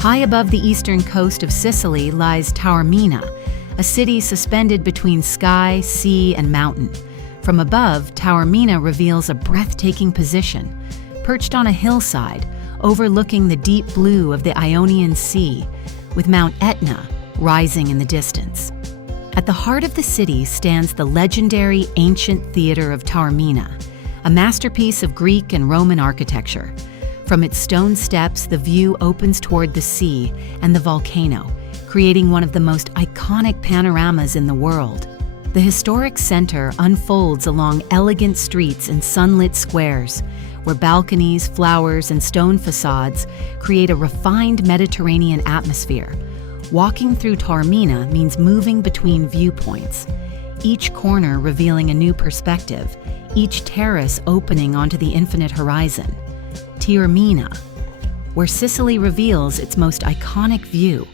High above the eastern coast of Sicily lies Taormina, a city suspended between sky, sea, and mountain. From above, Taormina reveals a breathtaking position, perched on a hillside, overlooking the deep blue of the Ionian Sea, with Mount Etna rising in the distance. At the heart of the city stands the legendary Ancient Theatre of Taormina, a masterpiece of Greek and Roman architecture. From its stone steps, the view opens toward the sea and the volcano, creating one of the most iconic panoramas in the world. The historic center unfolds along elegant streets and sunlit squares, where balconies, flowers, and stone facades create a refined Mediterranean atmosphere. Walking through Taormina means moving between viewpoints, each corner revealing a new perspective, each terrace opening onto the infinite horizon. Taormina, where Sicily reveals its most iconic view,